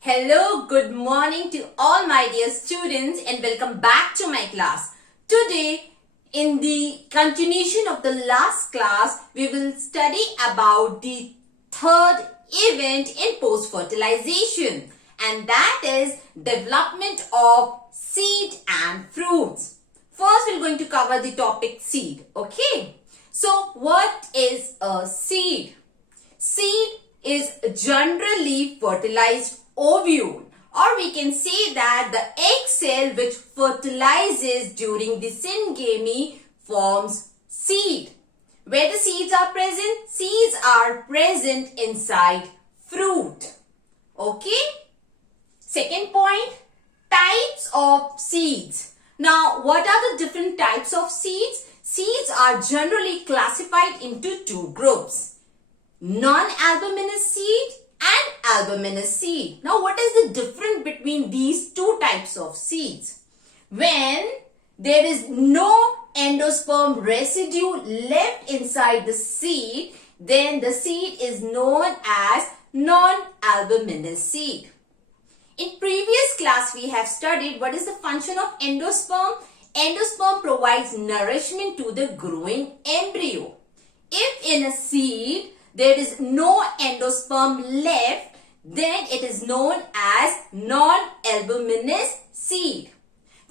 Hello, good morning to all my dear students and welcome back to my class. Today, in the continuation of the last class, we will study about the third event in post-fertilization, and that is development of seed and fruits. First, we're going to cover the topic seed, okay? So, what is a seed? Seed is generally fertilized ovule, or we can say that the egg cell which fertilizes during the syngamy forms seed. Where the seeds are present inside fruit. Okay? Second point, types of seeds. Now, what are the different types of seeds? Seeds are generally classified into two groups: non-albuminous seed and albuminous seed. Now, what is the difference between these two types of seeds? When there is no endosperm residue left inside the seed, then the seed is known as non-albuminous seed. In previous class, we have studied what is the function of endosperm. Endosperm provides nourishment to the growing embryo. If in a seed there is no endosperm left, then it is known as non-albuminous seed.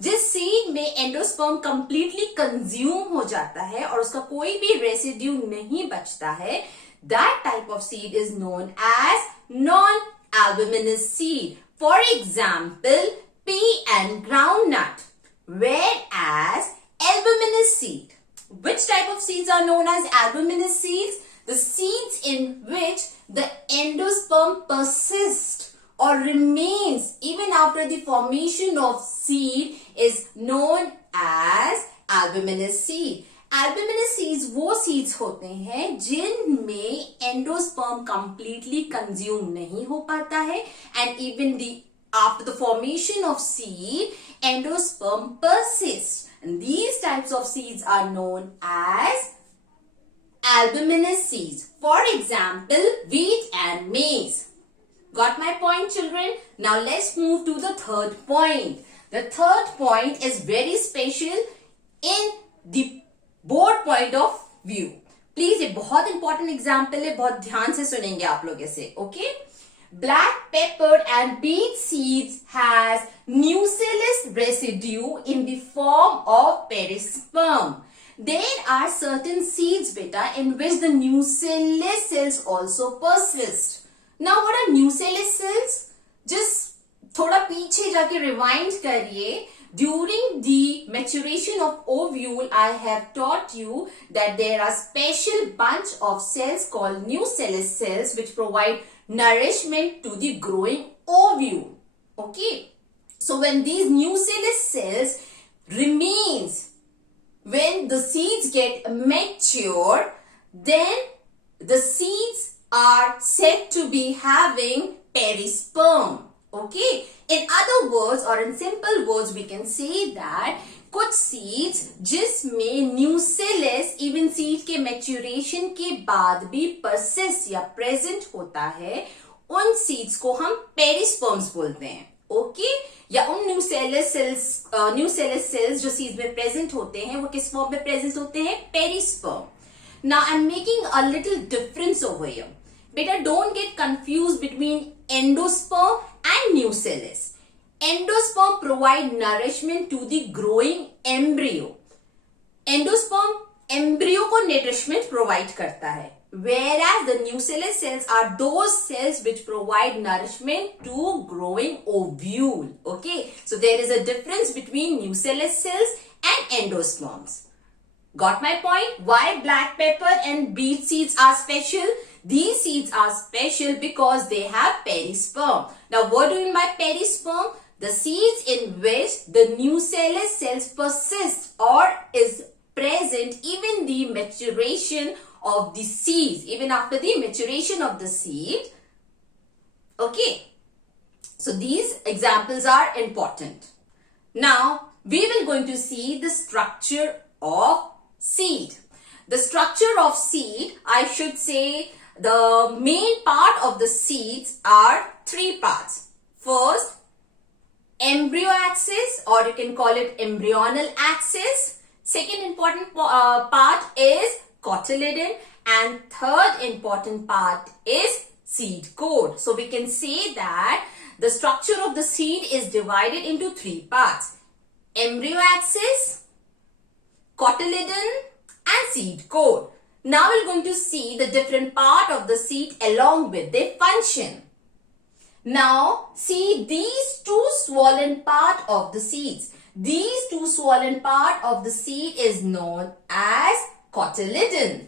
जिस seed में endosperm completely consume हो जाता है और उसका कोई भी residue नहीं बचता है, that type of seed is known as non-albuminous seed. For example, pea and groundnut. Whereas albuminous seed, which type of seeds are known as albuminous seeds? The seeds in which the endosperm persists or remains even after the formation of seed is known as albuminous seed. Albuminous seeds वो seeds होते हैं जिनमें endosperm completely consume नहीं हो पाता है, and even after the formation of seed, endosperm persists. And these types of seeds are known as albuminous seeds. For example, wheat and maize. Got my point, children? Now let's move to the third point. The third point is very special in the board point of view. Please, ये बहुत important example है, बहुत ध्यान से सुनेंगे आप लोग इसे, okay? Black pepper and beet seeds has nucellus residue in the form of perisperm. There are certain seeds, beta, in which the nucellus cells also persist. Now, what are nucellus cells? Just थोड़ा पीछे जाके rewind करिए. During the maturation of ovule, I have taught you that there are special bunch of cells called nucellus cells which provide nourishment to the growing ovule. Okay. So, when these nucellus cells remains, when the seeds get mature, then the seeds are said to be having perisperm. Okay. In other words, or in simple words, we can say that कुछ seeds जिसमें nucellus even seed के maturation के बाद भी persist या present होता है, उन seeds को हम perisperms बोलते हैं. Okay? या उन nucellus cells जो seeds में present होते हैं, वो किस form में present होते हैं? Perisperm. Now, I'm making a little difference over here. Beta, don't get confused between endosperm and nucellus. Endosperm provide nourishment to the growing embryo. Endosperm embryo को nourishment provide करता है. Whereas the nucellus cells are those cells which provide nourishment to growing ovule. Okay. So there is a difference between nucellus cells and endosperms. Got my point? Why black pepper and beet seeds are special? These seeds are special because they have perisperm. Now, what do you mean by perisperm? The seeds in which the nucellus cells persist or is present even the maturation of the seeds, even after the maturation of the seed. Okay. So, these examples are important. Now, we will going to see the structure of seed. The structure of seed, I should say, the main part of the seeds are three parts. First, embryo axis, or you can call it embryonal axis. Second important part is cotyledon, and third important part is seed coat. So we can say that the structure of the seed is divided into three parts: embryo axis, cotyledon, and seed coat. Now we're going to see the different part of the seed along with their function. Now see these two swollen part of the seeds. These two swollen part of the seed is known as cotyledon.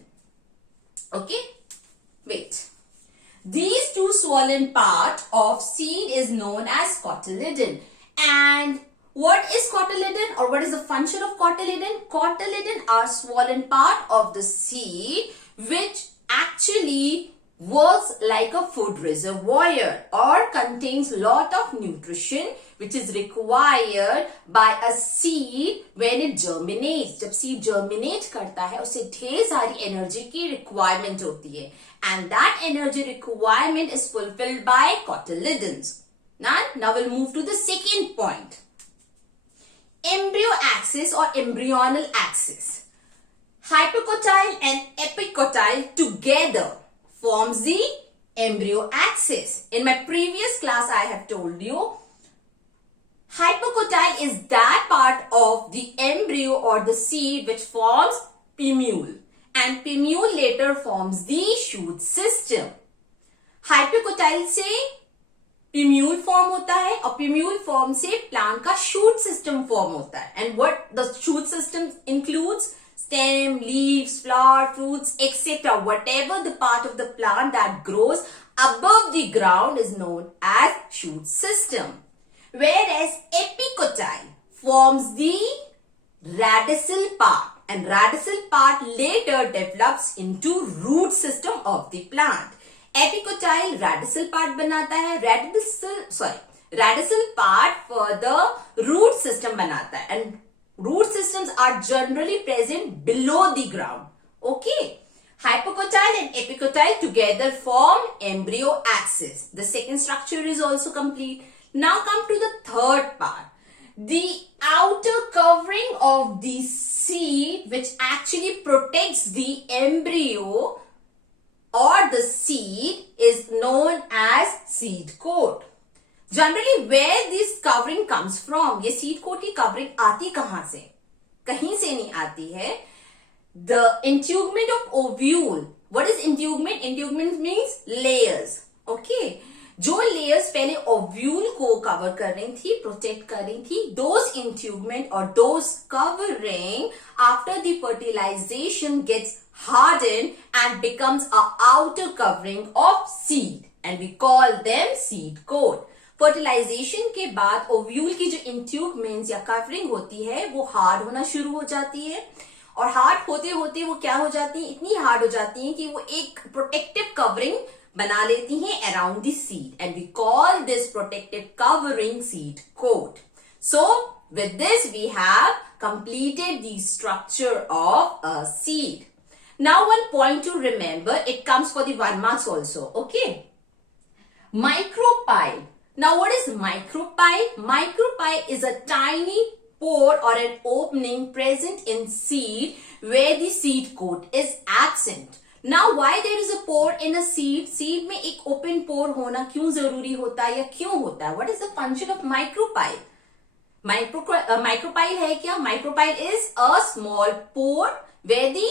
Okay, wait. These two swollen part of seed is known as cotyledon. And what is cotyledon, or what is the function of cotyledon? Cotyledon are swollen part of the seed which actually works like a food reservoir or contains lot of nutrition which is required by a seed when it germinates. जब seed germinate करता है उसे ढेर सारी energy की requirement होती है, and that energy requirement is fulfilled by cotyledons. Now we'll move to the second point. Embryo axis or embryonal axis. Hypocotyle and epicotyle together forms the embryo axis. In my previous class, I have told you, hypocotyle is that part of the embryo or the seed which forms plumule, and plumule later forms the shoot system. Hypocotyle से plumule form होता है और plumule form से plant का shoot system form होता है. And what the shoot system includes? Stem, leaves, flower, fruits, etc. Whatever the part of the plant that grows above the ground is known as shoot system. Whereas epicotyle forms the radicel part, and radicel part later develops into root system of the plant. Epicotyle radicel part बनाता है, radicel part for the root system बनाता है, and root systems are generally present below the ground. Okay. Hypocotyle and epicotyle together form embryo axis. The second structure is also complete. Now come to the third part. The outer covering of the seed which actually protects the embryo or the seed is known as seed coat. Generally, where this covering comes from, ये seed coat की covering आती कहाँ से? कहीं से नहीं आती है. The intugment of ovule. What is intugment? Intugment means layers. Okay. जो layers पहले ovule को cover कर रही थी, protect कर रही थी, those intugment or those covering after the fertilization gets hardened and becomes a outer covering of seed, and we call them seed coat. Fertilization के बाद ओव्यूल की जो इंट्यूगमेंट्स या कवरिंग होती है वो हार्ड होना शुरू हो जाती है, और हार्ड होते होते वो क्या हो जाती है, इतनी हार्ड हो जाती है कि वो एक प्रोटेक्टिव कवरिंग बना लेती हैं around the seed, and we call this protective covering seed coat. So with this we have completed the structure of a seed. Now one point to remember, it comes for the 1 marks also. Okay. Micropyle. Now what is micropyle? Micropyle is a tiny pore or an opening present in seed where the seed coat is absent. Now why there is a pore in a seed? Seed में एक open pore होना क्यों जरूरी होता है या क्यों होता है? What is the function of micropyle? Micropyle है क्या? Micropyle is a small pore where the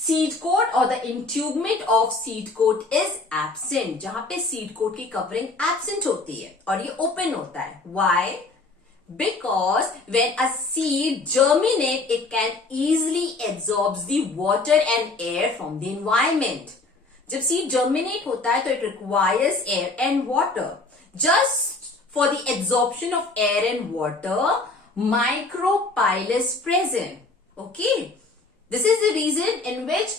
seed coat or the intugment of seed coat is absent. जहां पे seed coat की covering absent होती है और ये open होता है. Why? Because when a seed germinates, it can easily absorb the water and air from the environment. जब seed germinate होता है तो it requires air and water. Just for the absorption of air and water, micropyle is present. Okay. This is the reason in which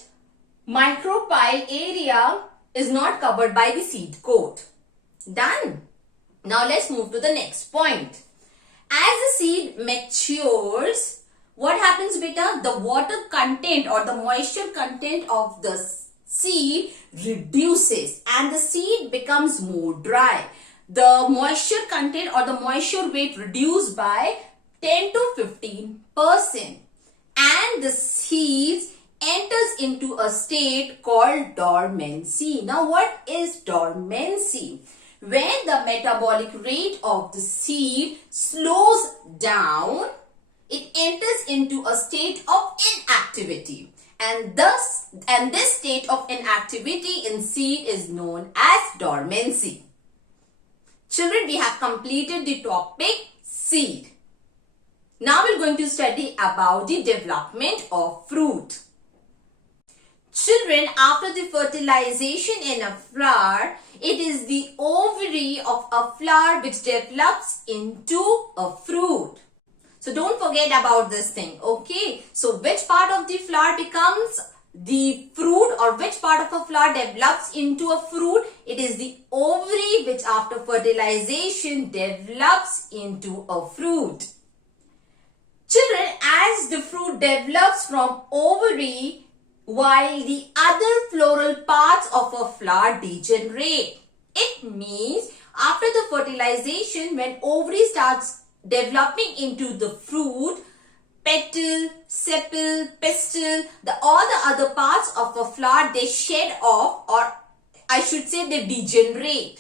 micropyle area is not covered by the seed coat. Done. Now let's move to the next point. As the seed matures, what happens, beta? The water content or the moisture content of the seed reduces and the seed becomes more dry. the moisture content or the moisture weight reduced by 10 to 15%, and the seeds enters into a state called dormancy. Now what is dormancy? When the metabolic rate of the seed slows down, it enters into a state of inactivity, and this state of inactivity in seed is known as dormancy. Children, we have completed the topic seed. Now we're going to study about the development of fruit. Children, after the fertilization in a flower, it is the ovary of a flower which develops into a fruit. So don't forget about this thing, okay? So which part of the flower becomes the fruit, or which part of a flower develops into a fruit? It is the ovary which after fertilization develops into a fruit. Children, as the fruit develops from ovary, while the other floral parts of a flower degenerate. It means after the fertilization, when ovary starts developing into the fruit, petal, sepal, pistil, all the other parts of a flower, they shed off, or I should say they degenerate.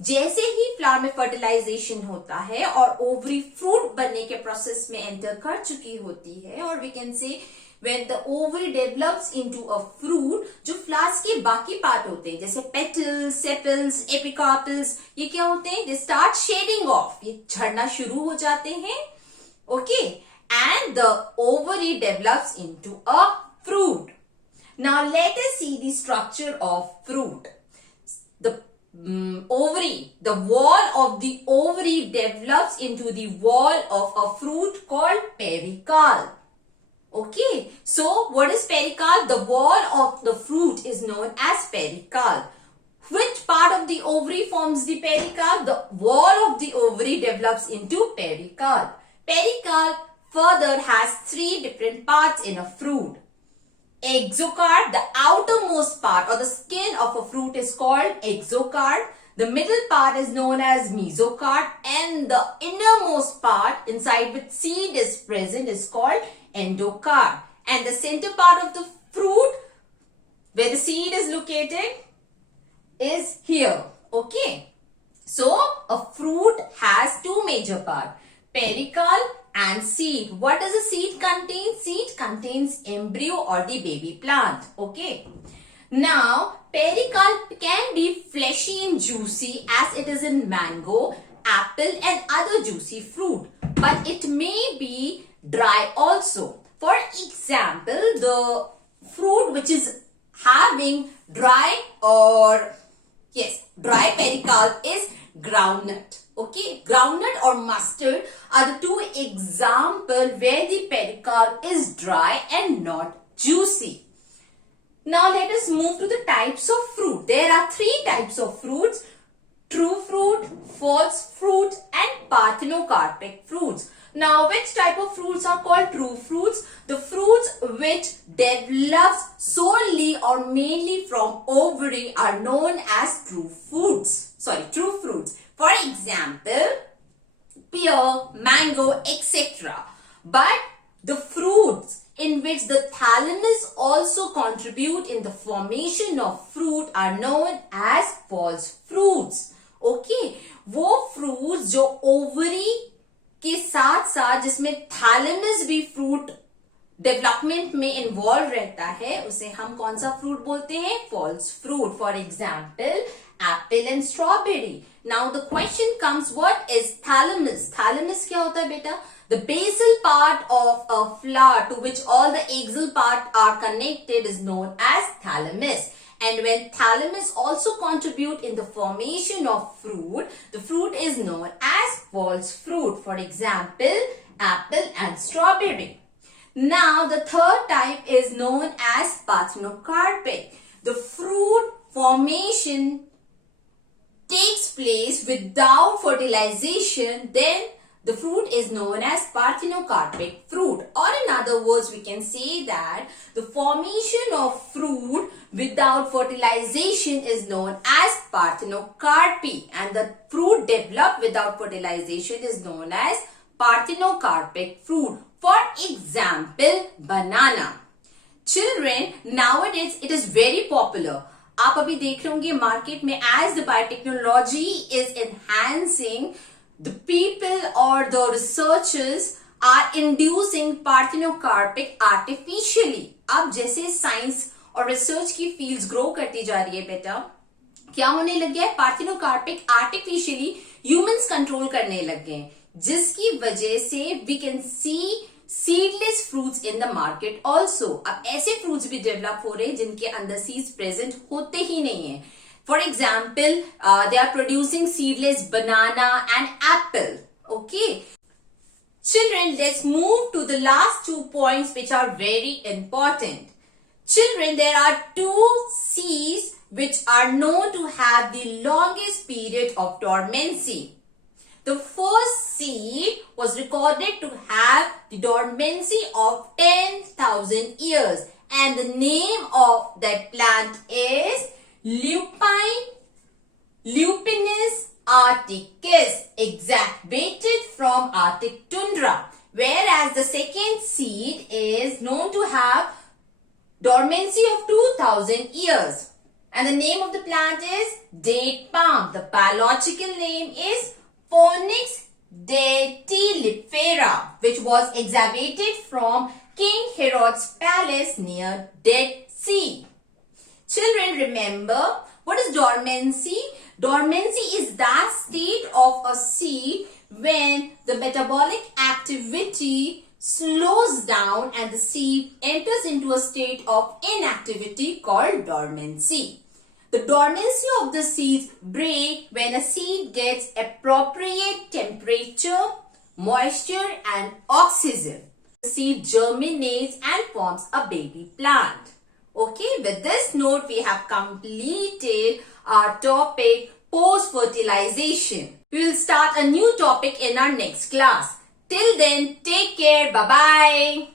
जैसे ही flower में fertilisation होता है और ovary fruit बनने के process में enter कर चुकी होती है, और we can say when the ovary develops into a fruit, जो फ्लावर्स के बाकी पार्ट होते हैं जैसे petals, sepals, epicarpels, ये क्या होते हैं? They start shedding off, ये झड़ना शुरू हो जाते हैं, okay? And the ovary develops into a fruit. Now let us see the structure of fruit. The ovary, the wall of the ovary develops into the wall of a fruit called pericarp. Okay, so what is pericarp? The wall of the fruit is known as pericarp. Which part of the ovary forms the pericarp? The wall of the ovary develops into pericarp. Pericarp further has three different parts in a fruit. Exocarp, the outermost part or the skin of a fruit is called exocarp. The middle part is known as mesocarp, and the innermost part inside which seed is present is called endocarp. And the center part of the fruit where the seed is located is here. Okay. So a fruit has two major parts, pericarp and seed. What does a seed contain? Seed contains embryo or the baby plant. Okay. Now, pericarp can be fleshy and juicy as it is in mango, apple and other juicy fruit. But it may be dry also. For example, the fruit which is having dry pericarp is groundnut. Okay, groundnut or mustard are the two examples where the pericarp is dry and not juicy. Now let us move to the types of fruit. There are three types of fruits: true fruit, false fruit and parthenocarpic fruits. Now which type of fruits are called true fruits? The fruits which develops solely or mainly from ovary are known as true fruits. For example, pear, mango, etc. But the fruits in which the thalamus also contribute in the formation of fruit are known as false fruits. Okay, वो fruits जो ovary के साथ साथ जिसमें thalamus भी fruit development में involve रहता है, उसे हम कौन सा फ्रूट बोलते हैं? False fruit. For example, apple and strawberry. Now the question comes, what is thalamus? Thalamus क्या होता है बेटा? The basal part of a flower to which all the axial part are connected is known as thalamus. And when thalamus also contribute in the formation of fruit, the fruit is known as false fruit. For example, apple and strawberry. Now the third type is known as parthenocarpic. The fruit formation takes place without fertilization, then the fruit is known as parthenocarpic fruit. Or in other words, we can say that the formation of fruit without fertilization is known as parthenocarpy, and the fruit developed without fertilization is known as parthenocarpic fruit. For example, banana. Children, nowadays it is very popular. आप अभी देख रहे होंगे market में, as the biotechnology is enhancing, the people or the researchers are inducing parthenocarpic artificially. अब जैसे science और research की फील्ड्स ग्रो करती जा रही है बेटा, क्या होने लग गया है, पार्थेनोकार्पिक आर्टिफिशियली ह्यूमंस कंट्रोल करने लग गए, जिसकी वजह से we can see seedless fruits in the market also. अब ऐसे फ्रूट्स भी डेवलप हो रहे हैं जिनके अंदर सीड्स प्रेजेंट होते ही नहीं है. For example, they are producing seedless banana and apple. Okay children, let's move to the last 2 points which are very important. Children, there are 2 seeds which are known to have the longest period of dormancy. The first seed was recorded to have the dormancy of 10,000 years, and the name of that plant is Lupinus arcticus, exacerbated from Arctic tundra. Whereas the second seed is known to have dormancy of 2,000 years, and the name of the plant is date palm. The biological name is Phoenix datilifera, which was excavated from King Herod's palace near Dead Sea. Children, remember, what is dormancy? Dormancy is that state of a seed when the metabolic activity slows down and the seed enters into a state of inactivity called dormancy. The dormancy of the seeds break when a seed gets appropriate temperature, moisture and oxygen. The seed germinates and forms a baby plant. Okay, with this note we have completed our topic post-fertilization. We will start a new topic in our next class. Till then, take care. Bye-bye.